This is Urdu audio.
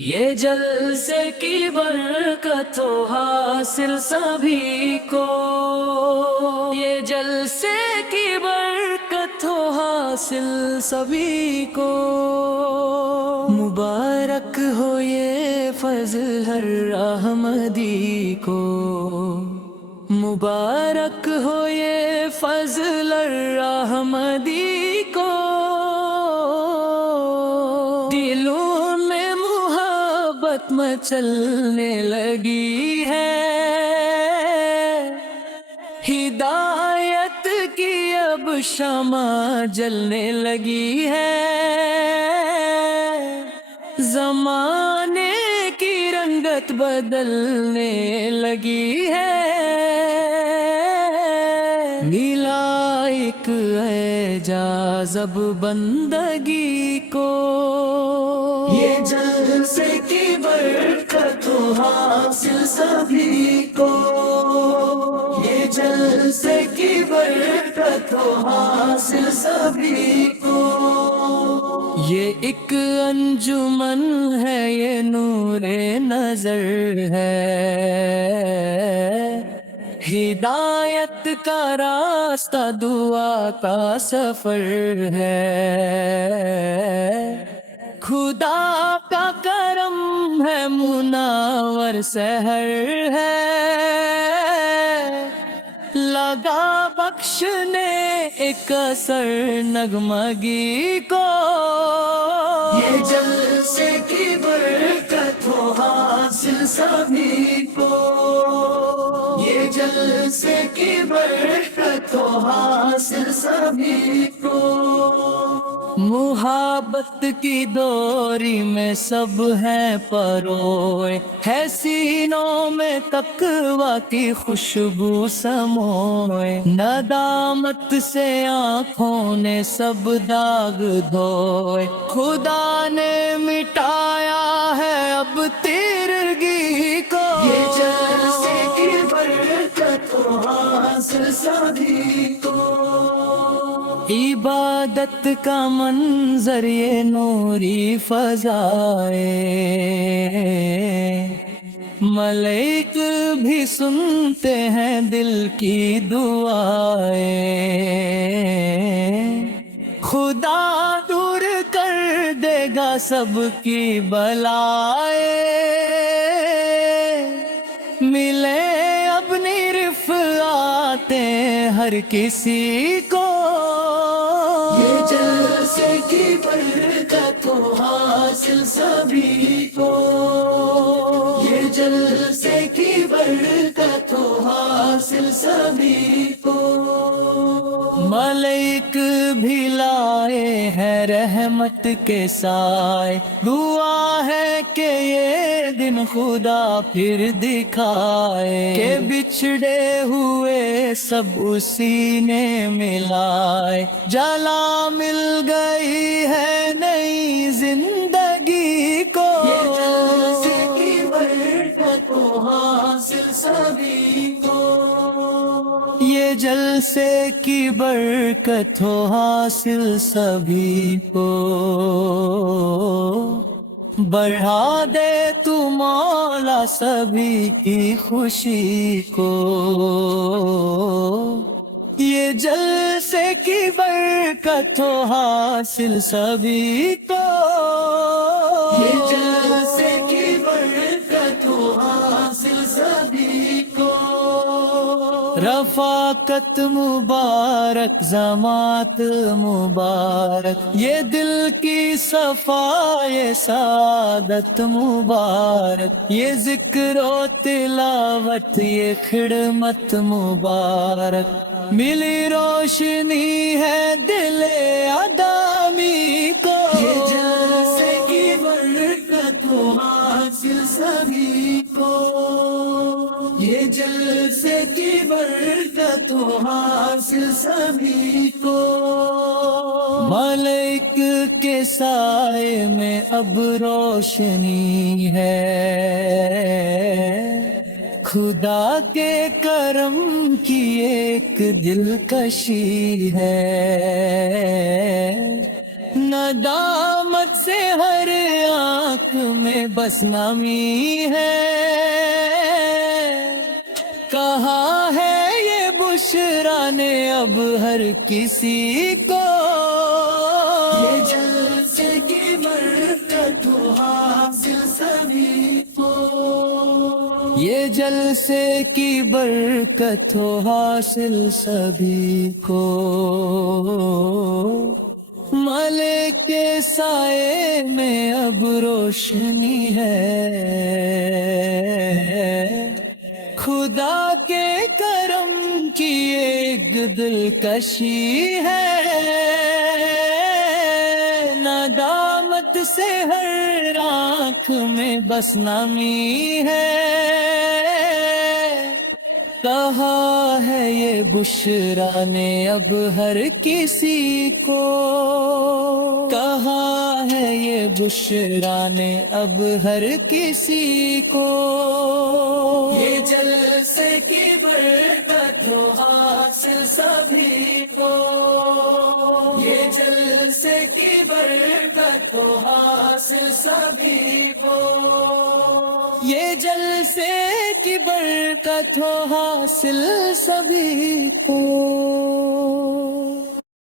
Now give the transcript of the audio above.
یہ جلسے کی برکت ہو حاصل سبھی کو، یہ جلسے کی برکت ہو حاصل سبھی کو، مبارک ہو یہ فضل ہر احمدی کو، مبارک ہو یہ فضل ہر احمدی کو، دلوں میں محبت مچلنے لگی ہے، ہدایت کی اب شمع جلنے لگی ہے، زمانے کی رنگت بدلنے لگی ہے، ملا ایک اعجاز اب بندگی کو، یہ جلسے کی برکت ہو حاصل سبھی کو، یہ جلسے کی برکت ہو حاصل سبھی کو، یہ ایک انجمن ہے، یہ نور نظر ہے، ہدایت کا راستہ دعا کا سفر ہے، خدا کا کرم ہے منور سحر ہے، لگا بخشنے ایک اثر نغمگی کو، یہ جلسے کی برکت ہو حاصل سبھی کو، یہ جلسے کی برکت ہو حاصل سبھی کو، محبت کی دوری میں سب ہیں پروئے، ہے سینوں میں تقویٰ کی خوشبو سموئے، ندامت سے آنکھوں نے سب داغ دھوئے، خدا نے مٹایا ہے اب تیرگی کو، یہ جلسے کی برکت ہو حاصل سبھی کو، عبادت کا منظر یہ نوری فضائے، ملائک بھی سنتے ہیں دل کی دعائیں، خدا دور کر دے گا سب کی بلائیں، ملے اپنی رفعاتیں ہر کسی کو، یہ جلسے کی برکت ہو حاصل سبھی کو، یہ جلسے کی برکت ہو حاصل سبھی کو، ملائک بھی لائے ہیں رحمت کے سائے، دعا ہے کہ یہ دن خدا پھر دکھائے، کہ بچھڑے ہوئے سب اسی نے ملائے، جلا مل گئی ہے نئی زندگی کو، یہ جلسے کی برکت ہو حاصل سبھی کو، یہ جلسے کی برکت ہو حاصل سبھی کو، بڑھا دے تو مولا سبھی کی خوشی کو، یہ جلسے کی برکت ہو حاصل سبھی کو، یہ جلسے کی برکت ہو حاصل سبھی کو، رفاقت مبارک ضمانت مبارک، یہ دل کی صفائے سعادت مبارک، یہ ذکر و تلاوت یہ خدمت مبارک، ملی روشنی ہے دل آدمی کو، یہ جلسے کی برکت ہو حاصل سبھی کو، یہ جلسے کی برکت ہو حاصل سبھی کو، ملائک کے سائے میں اب روشنی ہے، خدا کے کرم کی ایک دلکشی ہے، ندامت سے ہر آنکھ میں میں بس نامی ہے، کہا ہے یہ بشرا نے اب ہر کسی کو، یہ جلسے کی برکت ہو حاصل سبھی کو، یہ جلسے کی برکت ہو حاصل سبھی کو، ملک کے سائے میں اب روشنی ہے، خدا کے کرم کی ایک دلکشی ہے، ندامت سے ہر آنکھ میں بس نامی ہے، کہا ہے یہ بشرا نے اب ہر کسی کو، کہا ہے یہ بشرا نے اب ہر کسی کو، یہ جلسے کی برکت ہو حاصل سبھی کو، یہ جلسے کی برکت ہو حاصل سبھی کو، یہ جلسے کی برکت ہو حاصل سبھی کو۔